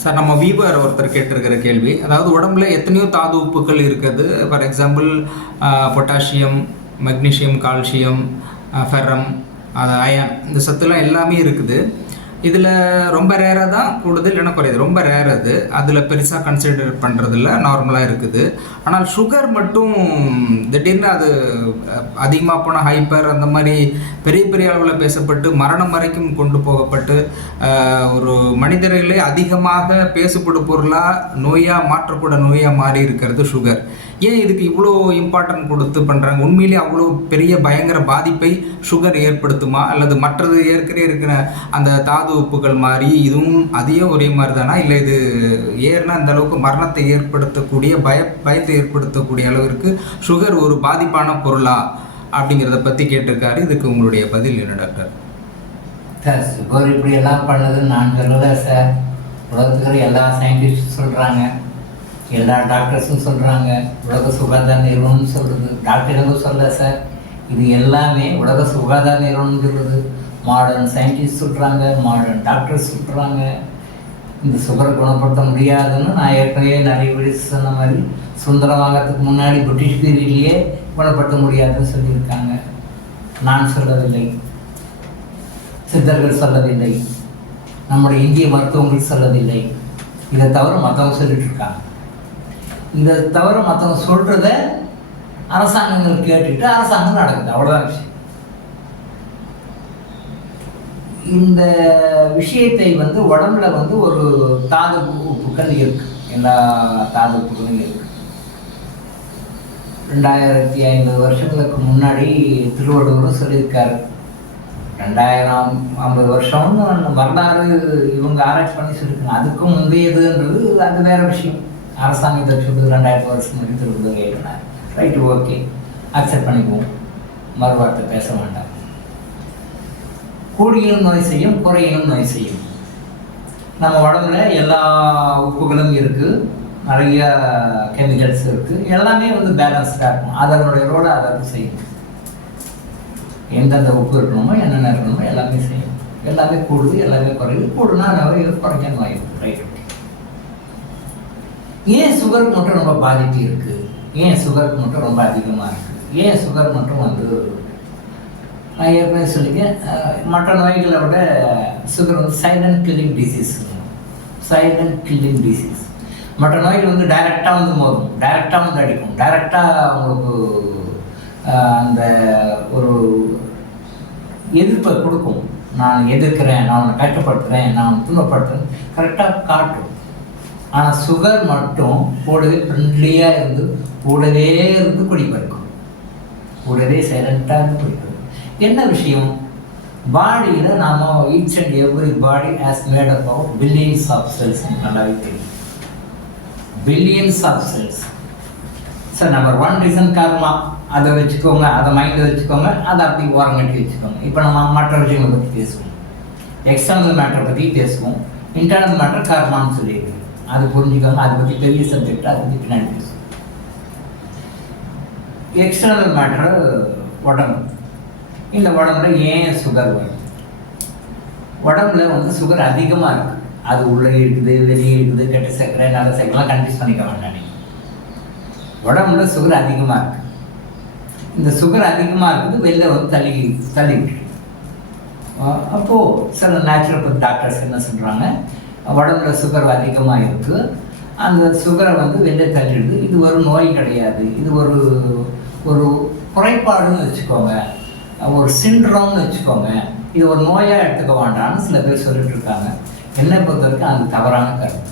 Sir நம்ம viewer ஒருத்தர் கேட்டிருக்கிற கேள்வி. அதாவது உடம்புல எத்தனையோ தாது உப்புக்கள் இருக்குது. For example potassium magnesium calcium ferrum அது அயன் இந்த சத்துலாம் எல்லாமே இருக்குது. இதில் ரொம்ப ரேராக தான் கூடுது இல்லைன்னா குறையுது. ரொம்ப ரேர் அது. அதில் பெருசாக கன்சிடர் பண்ணுறதில்ல நார்மலாக இருக்குது. ஆனால் சுகர் மட்டும் திடீர்னு அது அதிகமாக போன ஹைப்பர் அந்த மாதிரி பெரிய பெரிய அளவில் பேசப்பட்டு மரணம் வரைக்கும் கொண்டு போகப்பட்டு ஒரு மனிதர்களே அதிகமாக பேசப்படும் பொருளாக நோயாக மாற்றக்கூட நோயாக மாறி இருக்கிறது சுகர் ஏன் இதுக்கு இவ்வளோ இம்பார்ட்டன்ட் கொடுத்து பண்ணுறாங்க உண்மையிலேயே அவ்வளோ பெரிய பயங்கர பாதிப்பை சுகர் ஏற்படுத்துமா? அல்லது மற்றது ஏற்கனவே இருக்கிற அந்த தாது உப்புகள் மாதிரி இதுவும் அதையும் ஒரே மாதிரி தானா இல்லை இது ஏறினா அந்த அளவுக்கு மரணத்தை ஏற்படுத்தக்கூடிய பய பயத்தை ஏற்படுத்தக்கூடிய அளவிற்கு சுகர் ஒரு பாதிப்பான பொருளா? அப்படிங்கிறத பற்றி கேட்டிருக்காரு. இதுக்கு உங்களுடைய பதில் என்ன டாக்டர்? சார் சுகர் இப்படி எல்லாம் பண்ணதுன்னு நான் சொல்லலை சார். உலகத்துக்கு எல்லா சயின்டிஸ்ட் சொல்கிறாங்க எல்லா டாக்டர்ஸும் சொல்கிறாங்க உலக சுகாதார நிறுவனம் சொல்கிறது டாக்டருங்க சொல்ல சார் இது எல்லாமே உலக சுகாதார நிறுவனம் சொல்கிறது மாடர்ன் சயின்டிஸ்ட் சொல்கிறாங்க மாடர்ன் டாக்டர்ஸ் சொல்கிறாங்க இந்த சுகரை குணப்படுத்த முடியாதுன்னு நான் ஏற்கனவே நிறைய வீடு சொன்ன மாதிரி சுந்தரம் வாங்கிறதுக்கு முன்னாடி பிரிட்டிஷ் பீரியட்லேயே குணப்படுத்த முடியாதுன்னு சொல்லியிருக்காங்க. நான் சொல்லவில்லை. சித்தர்கள் சொல்லவில்லை. நம்முடைய இந்திய மருத்துவங்கள் சொல்லவில்லை. இதை தவிர மற்றவங்க சொல்லிட்டு இருக்காங்க. இதை தவிர மற்றவங்க சொல்கிறத அரசாங்கங்கள் கேட்டுட்டு அரசாங்கம் நடக்குது. அவ்வளோதான் விஷயம். இந்த விஷயத்தை வந்து உடம்புல வந்து ஒரு தாது உப்புக்கள் இருக்கு. எல்லா தாது உப்புகளும் இருக்கு. ரெண்டாயிரத்தி ஐம்பது வருஷங்களுக்கு முன்னாடி திருவள்ளுவரும் சொல்லியிருக்காரு. ரெண்டாயிரம் ஐம்பது வருஷம்னு வரலாறு இவங்க ஆராய்ச்சி பண்ணி சொல்லியிருக்காங்க. அதுக்கும் முந்தையதுன்றது அது வேற விஷயம். அரசாங்கத்தை சொல்லுது ரெண்டாயிரத்து வருஷம் முன்னாடி திருவள்ளுவர் எழுதினார் ரைட்டு ஓகே அக்செப்ட் பண்ணிக்குவோம். மறுவார்த்தை பேச வேண்டாம். கூடியும் நோய் செய்யும் குறையினும் நோய் செய்யும். நம்ம உடம்புல எல்லா உப்புகளும் இருக்குது நிறைய கெமிக்கல்ஸ் இருக்குது எல்லாமே வந்து பேலன்ஸ்டாக இருக்கும். அதனுடைய ரோடு அதாவது செய்யும். எந்தெந்த உப்பு இருக்கணுமோ என்னென்ன இருக்கணுமோ எல்லாமே செய்யும். எல்லாமே கூடுது எல்லாமே குறையுது. கூடுனா நிறைய குறைக்க நோய். ரைட் ஏன் சுகருக்கு மட்டும் ரொம்ப பாதிப்பு இருக்குது ஏன் சுகருக்கு மட்டும் ரொம்ப அதிகமாக இருக்குது ஏன் சுகர் மட்டும் வந்து நான் ஏற்கனவே சொல்லியிருக்கேன் மற்ற நோய்களை விட சுகர் வந்து silent killing disease silent killing disease மற்ற நோய்கள் வந்து டைரெக்டாக வந்து மோதும் டைரெக்டாக வந்து அடிக்கும். டைரெக்டாக அவங்களுக்கு அந்த ஒரு எதிர்ப்பை கொடுக்கும். நான் எதிர்க்கிறேன் நான் உன்னை கட்டுப்படுத்துகிறேன் நான் துன்பப்படுத்துகிறேன் கரெக்டாக காட்டும். ஆனால் சுகர் மட்டும் கூடவே ஃப்ரெண்ட்லியாக இருந்து கூடவே இருந்து குடிப்பறிக்கும் கூடவே சைலண்ட்டாக இருந்து குடிப்பறிக்கும் என்ன விஷயம்? பாடியில் நாம் each and every body as made up of billions of cells நல்லாவே தெரியும். Billions of cells sir number one reason காரணமா அதை வச்சுக்கோங்க அதை மைண்டில் வச்சுக்கோங்க அதை அப்படி ஓரங்கட்டி வச்சுக்கோங்க. இப்போ நம்ம மற்ற விஷயங்களை பற்றி பேசுவோம். எக்ஸ்டர்னல் மேட்டரை பற்றி பேசுவோம். இன்டர்னல் மேட்டர் காரணம்னு சொல்லியிருக்கோம் அது புரிஞ்சுக்கோங்க அதை பற்றி பெரிய சப்ஜெக்டாக அது பற்றி பின்னாடி எக்ஸ்டர்னல் மேட்டர் உடம்பு. இந்த உடம்புல ஏன் சுகர் வரும்? உடம்புல வந்து சுகர் அதிகமாக இருக்குது அது உள்ளே இருக்குது வெளியே இருக்குது கெட்ட சர்க்கரை நல்ல சர்க்கரைலாம் கன்ஃபியூஸ் பண்ணிக்க வேண்டாம் நீங்கள் உடம்புல சுகர் அதிகமாக இருக்குது இந்த சுகர் அதிகமாக இருக்குது வெளில வந்து தள்ளி தள்ளி விட்டுருக்கு. அப்போது சில நேச்சுரோபதி டாக்டர்ஸ் என்ன சொல்கிறாங்க உடம்புல சுகர் அதிகமாக இருக்குது அந்த சுகரை வந்து வெளியே தள்ளிடுது. இது ஒரு நோய் கிடையாது. இது ஒரு ஒரு குறைபாடுன்னு வச்சுக்கோங்க. ஒரு சிண்ட்ரோம்னு வச்சுக்கோங்க. இது ஒரு நோயாக எடுத்துக்க வேண்டாம்னு சில பேர் சொல்லிட்டு இருக்காங்க. என்னை பொறுத்த வரைக்கும் அது தவறான கருத்து.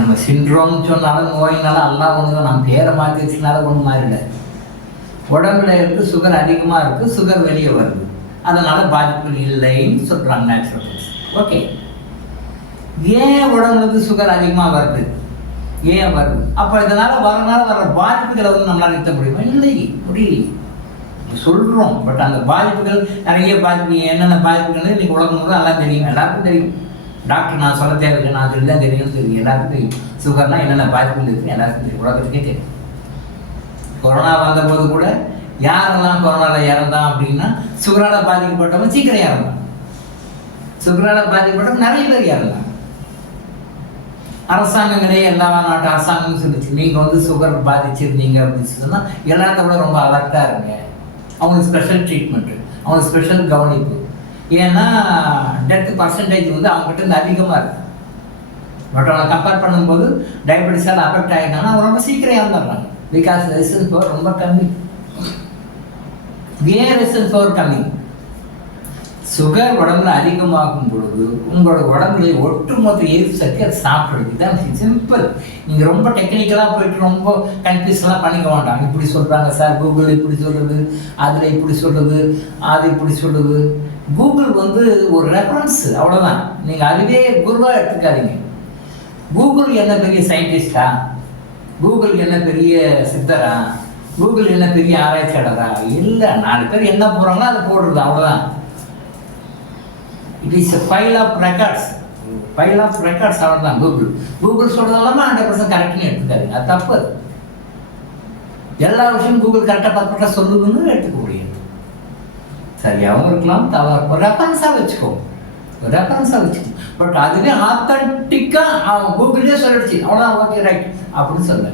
நம்ம சிண்ட்ரோம்னு சொன்னாலும் நோயினாலும் எல்லாம் ஒன்று நம்ம பேரை மாற்றி ஒன்றும் மாறிட உடம்புல இருந்து சுகர் அதிகமாக இருக்குது சுகர் வெளியே வருது. அதனால் பாதிப்பு இல்லைன்னு சொல்கிறாங்க நேச்சுரல் ஓகே ஏன் உடம்புல சுகர் அதிகமாக வருது? ஏன் வருது? அப்போ இதனால் வரனால வர பாதிப்புகளை வந்து நம்மளால் நிறுத்த முடியுமா? இல்லை முடியல. சொல்கிறோம் பட் அந்த பாதிப்புகள் நிறைய பாதிப்பு என்னென்ன பாதிப்புகள் இன்னைக்கு உலகம் நல்லா தெரியும். எல்லாருக்கும் தெரியும். டாக்டர் நான் சொல்ல தேவையில்லை நான் சொல்லி தெரியும் தெரியும். எல்லாருக்கும் தெரியும். சுகர்னா என்னென்ன பாதிப்புகள் இருக்குது எல்லாருக்கும் தெரியும். உலகத்துக்கே தெரியும். கொரோனா வந்தபோது கூட யாரெல்லாம் கொரோனாவில் இறந்தான் அப்படின்னா சுகரால் பாதிக்கப்பட்டவங்க சீக்கிரம் இறந்தான். சுகரால் பாதிக்கப்பட்டவங்க நிறைய பேர் இறந்தாங்க அரசாங்கங்களே எல்லா நாட்டு அரசாங்கம்னு சொல்லிச்சு நீங்கள் வந்து சுகர் பாதிச்சிருந்தீங்க அப்படின்னு சொன்னால் எல்லாத்தோட ரொம்ப அலர்ட்டாக இருங்க. அவங்களுக்கு ஸ்பெஷல் ட்ரீட்மெண்ட்டு அவங்களுக்கு ஸ்பெஷல் கவனிப்பு. ஏன்னா டெத் பர்சன்டேஜ் வந்து அவங்ககிட்ட இருந்து அதிகமாக இருக்கு. அவங்க கம்பேர் பண்ணும்போது டயபெட்டிஸால் அஃபெக்ட் ஆகிருந்தாங்கன்னா அவங்க ரொம்ப சீக்கிரம் இறந்துடுறாங்க. பிகாஸ் ரெசிஸ்டன்ஸ் பவர் ரொம்ப கம்மி. ஏன் ரெசிஸ்டன்ஸ் பவர் கம்மி. சுகர் உடம்புல அதிகமாகும் பொழுது உங்களோட உடம்புல ஒட்டுமொத்த எரிப்பு சக்தி அதை சாப்பிடுது இதான் சிம்பிள் நீங்கள் ரொம்ப டெக்னிக்கலாக போயிட்டு ரொம்ப கன்ஃபியூஸ்லாம் பண்ணிக்க வேண்டாம். இப்படி சொல்கிறாங்க சார் கூகுள் இப்படி சொல்கிறது அதில் இப்படி சொல்கிறது அது இப்படி சொல்கிறது கூகுள் வந்து ஒரு ரெஃபரன்ஸ் அவ்வளோதான் நீங்கள் அதுவே குருவாக எடுத்துக்காதீங்க. கூகுள் என்ன பெரிய சயின்டிஸ்டா கூகுள் என்ன பெரிய சித்தரா? கூகுள் என்ன பெரிய ஆராய்ச்சியாளரா? இல்லை நாலு பேர் என்ன போகிறாங்களோ அதை போடுறது அவ்வளோதான் it is file of records file of records அவ்வளோதான் கூகுள் கூகுள் சொல்கிறதெல்லாமே ஹண்ட்ரட் பர்சன்ட் கரெக்ட்னு எடுத்துக்காரு அது தப்பு. எல்லா விஷயமும் கூகுள் கரெக்டாக பர்ஃபெக்டாக சொல்லுதுன்னு எடுத்துக்க முடியாது சரியாகவும் இருக்கலாம் தவறு ரெஃபரன்ஸாக வச்சுக்கோ. ரெஃபரன்ஸாக வச்சுக்கோ. பட் அதுவே ஆத்தன்டிக்காக அவன் கூகுளே சொல்லிடுச்சு. அவ்வளோதான் ஓகே ரைட் அப்படின்னு சொல்லலை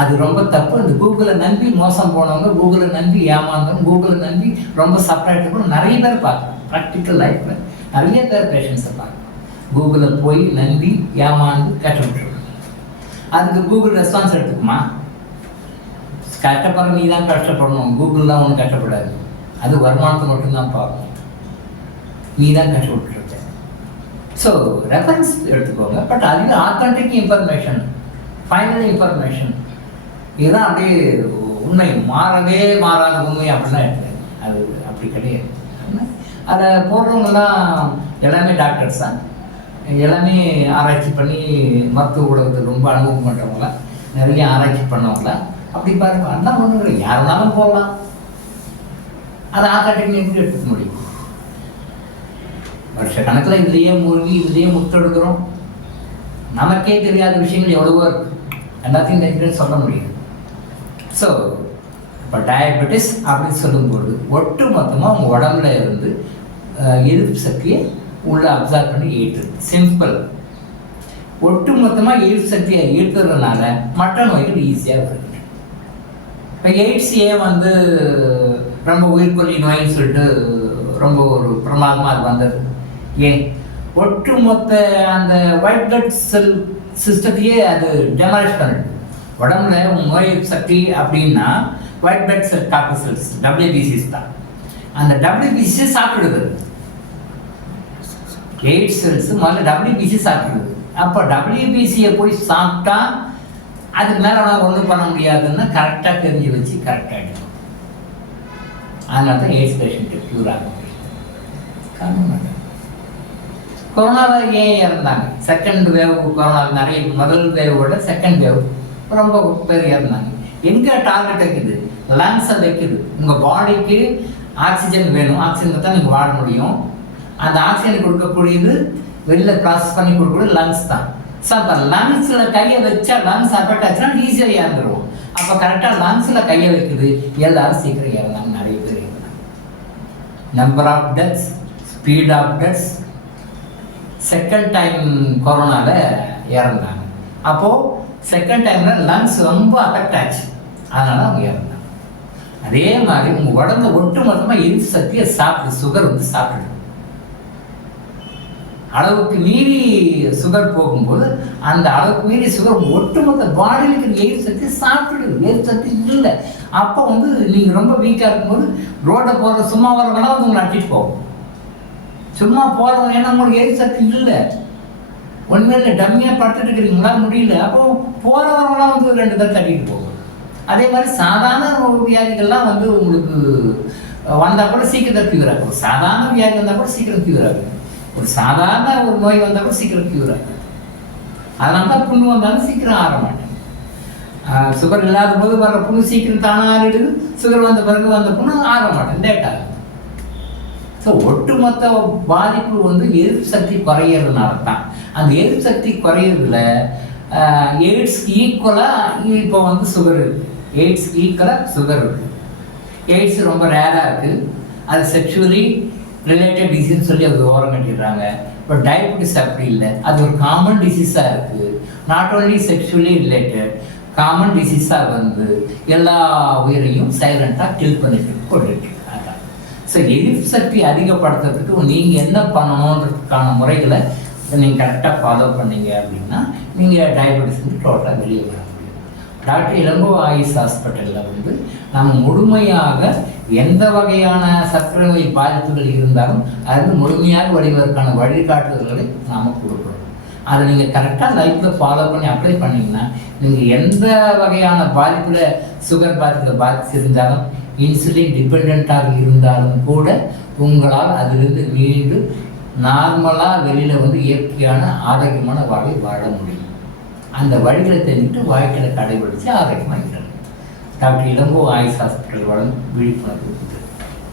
அது ரொம்ப தப்பு. இந்த கூகுளை நம்பி மோசம் போனவங்க கூகுளை நம்பி ஏமாந்தவங்க கூகுளை நம்பி ரொம்ப செப்பரேட் நிறைய பேர் பார்க்கலாம். ப்ராக்டிக்கல் லைஃப்பில் நிறைய பேர் பேஷண்ட்ஸை இருப்பாங்க கூகுளில் போய் நம்பி ஏமாந்து கஷ்டப்பட்டுருக்காங்க அதுக்கு கூகுள் ரெஸ்பான்ஸ் எடுத்துக்குமா? கஷ்டப்படுற நீ தான் கஷ்டப்படணும் கூகுள்லாம் ஒன்றும் கஷ்டப்படாது. அது வருமானத்தை மட்டும்தான் பார்க்கும். நீ தான் கஷ்டப்பட்டுருக்க ஸோ ரெஃபரன்ஸ் எடுத்துக்கோங்க. பட் அதில் ஆத்தன்டிக் இன்ஃபர்மேஷன் ஃபைனல் இன்ஃபர்மேஷன் இதுதான் அப்படியே உண்மை. மாறவே மாறாத உண்மை அப்படிலாம் எடுத்துக்காது அது அப்படி கிடையாது. அதை போடுறவங்கெல்லாம் எல்லாமே டாக்டர்ஸ் தான் எல்லாமே ஆராய்ச்சி பண்ணி மருத்துவ உலகத்தில் ரொம்ப அனுபவம் பண்ணுறவங்கள நிறைய ஆராய்ச்சி பண்ணவங்கள? அப்படி பாருங்க அண்ணா ஒன்று யாருனாலும் வேணாலும் போகலாம் அதை ஆத்தாட்டிக்கு எப்படி எடுத்துக்க முடியும்? வருஷ கணக்கில் இதுலேயே மூழ்கி இதுலேயே முத்தெடுக்கிறோம். நமக்கே தெரியாத விஷயங்கள் எவ்வளவோ இருக்குது எல்லாத்தையும் தெரிஞ்சுன்னு சொல்ல முடியும் ஸோ இப்போ டயபெட்டிஸ் அப்படின்னு சொல்லும்போது ஒட்டு மொத்தமாக உங்கள் உடம்புல இருந்து எதிர்ப்பு சக்தியை உள்ளே அப்சார்ப் பண்ணி ஈட்டுது சிம்பிள் ஒட்டு மொத்தமாக எதிர்ப்பு சக்தியை ஈர்க்கிறதுனால மற்ற நோய்கள் ஈஸியாக வருது. இப்போ எய்ட்ஸ் ஏன் வந்து ரொம்ப உயிர்கொல்லி நோயின்னு சொல்லிட்டு ரொம்ப ஒரு பிரமாதமாக அது வந்தது? ஏன்? ஒட்டுமொத்த அந்த ஒயிட் பிளட் செல் சிஸ்டத்தையே அது டெமாலிஷ் பண்ணுது. உடம்புல நோய் சக்தி அப்படின்னா white blood cell doctor cells டபிள்யூபிசிஸ் தான். அந்த டபிள்யூபிசி சாப்பிடுது. எயிட் செல்ஸ் முதல்ல டபிள்யூபிசி சாப்பிடுது அப்போ டபிள்யூபிசியை போய் சாப்பிட்டா அதுக்கு மேலே அவனால் ஒன்றும் பண்ண முடியாதுன்னு கரெக்டாக தெரிஞ்சு வச்சு கரெக்டாக எடுக்கணும் அதனால தான் எய்ட்ஸ் பேஷண்ட்டு க்யூர் ஆக காரணம் கொரோனாவில் ஏன் இறந்தாங்க? செகண்ட் வேவ் கொரோனா நிறைய முதல் வேவோட செகண்ட் வேவ் ரொம்ப பேர் இறந்தாங்க. எங்கே டார்கெட் வைக்குது லங்ஸை வைக்குது. உங்கள் பாடிக்கு ஆக்சிஜன் வேணும். ஆக்சிஜன் தான் நீங்கள் வாழ முடியும். அந்த ஆக்சிஜன் கொடுக்கக்கூடியது வெளில ப்ராசஸ் பண்ணி கொடுக்கக்கூடியது லங்ஸ் தான். ஸோ அப்போ லங்ஸில் கையை வச்சா லங்ஸ் அஃபெக்ட் ஆச்சுன்னா ஈஸியாக இறந்துருவோம். அப்போ கரெக்டாக லங்ஸில் கையை வைக்குது. எல்லாரும் சீக்கிரம் இறந்தாங்க. நிறைய பேர் number of deaths speed of deaths second time கொரோனாவில் இறந்தாங்க. அப்போது செகண்ட் டைமில் லங்ஸ் ரொம்ப அஃபெக்ட் ஆச்சு. அதனால் அவங்க இறந்தாங்க. அதே மாதிரி உங்கள் உடம்பு ஒட்டு மொத்தமாக எரிப்பு சக்தியை சாப்பிடு சுகர் வந்து சாப்பிடுது அளவுக்கு மீறி சுகர் போகும்போது அந்த அளவுக்கு மீறி சுகர் ஒட்டுமொத்த பாடியில் இருக்கிற எரிப்பு சக்தி சாப்பிடுது எரிப்பு சக்தி இல்லை. அப்போ வந்து நீங்கள் ரொம்ப வீக்காக இருக்கும்போது ரோட்டை போகிற சும்மா வரவங்களாம் வந்து உங்களை அட்டிட்டு போகும். சும்மா போகிறவங்க ஏன்னா உங்களுக்கு எயிர் சக்தி இல்லை. உண்மையில் டம்மியாக படுத்துட்டு இருக்கிறீங்களா? முடியல. அப்போ போகிறவங்களாம் வந்து ரெண்டு பேர் தட்டிட்டு போகும். அதே மாதிரி சாதாரண வியாதிகள்லாம் வந்து உங்களுக்கு வந்தால் கூட சீக்கிரம் க்யூர் சாதாரண வியாதி வந்தால் கூட சீக்கிரம் க்யூர் ஒரு சாதாரண ஒரு நோய் வந்தால் கூட சீக்கிரம் க்யூர் ஆகும். அதனால தான் புண்ணு வந்தாலும் சீக்கிரம் ஆற மாட்டேன். சுகர் இல்லாத போது வர்ற புண்ணு சீக்கிரம் தானாக ஆறிடுது. சுகர் வந்த பிறகு வந்த புண்ணு ஆற மாட்டேன் லேட் ஸோ ஒட்டுமொத்த பாதிப்பு வந்து எதிர்ப்பு சக்தி குறையிறதுனால தான் அந்த எதிர்ப்பு சக்தி குறையிறதுல எய்ட்ஸ்க்கு ஈக்குவலாக இப்போ வந்து சுகர் இருக்குது எய்ட்ஸ்க்கு ஈக்குவலாக சுகர் இருக்குது எய்ட்ஸ் ரொம்ப ரேராக இருக்குது அது செக்ஷுவலி ரிலேட்டட் டிசீஸ் சொல்லி அது ஓரம் கட்டிடுறாங்க. இப்போ டயபெட்டிஸ் அப்படி இல்லை. அது ஒரு காமன் டிசீஸாக இருக்குது not only sexually related common டிசீஸாக வந்து எல்லா உயிரையும் சைலண்ட்டாக கில் பண்ணிட்டு கொண்டுட்டு ஸோ எதிர்ப்பு அதிகப்படுத்துறதுக்கு நீங்கள் என்ன பண்ணணுன்றதுக்கான முறைகளை நீங்கள் கரெக்டாக ஃபாலோ பண்ணீங்க அப்படின்னா நீங்கள் டயபெட்டிஸ் வந்து டோட்டலாக வெளியே வர முடியும். டாக்டர் இளங்கோ ஆயுஷ் ஹாஸ்பிட்டலில் வந்து நம்ம முழுமையாக எந்த வகையான சர்க்கரை பாதிப்புகள் இருந்தாலும் அது முழுமையாக வடிவதற்கான வழிகாட்டுதல்களை நாம் கொடுக்குறோம் அதை நீங்கள் கரெக்டாக லைஃப்பில் ஃபாலோ பண்ணி அப்ளை பண்ணிங்கன்னா நீங்கள் எந்த வகையான பாதிப்பில் சுகர் பாதிப்பில் பாதிச்சிருந்தாலும் இன்சுலின் டிபெண்ட்டாக இருந்தாலும் கூட உங்களால் அதிலிருந்து மீண்டு நார்மலாக வெளியில் வந்து இயற்கையான ஆரோக்கியமான வாழ்வை வாழ முடியும். அந்த வழிகளை தெரிஞ்சுட்டு வாழ்க்கையில் கடைபிடிச்சு ஆரோக்கியமாக டாக்டர் இளங்கோ ஆயுஷ் ஹாஸ்பிட்டல் வழங்கும் விழிப்புணர்வு.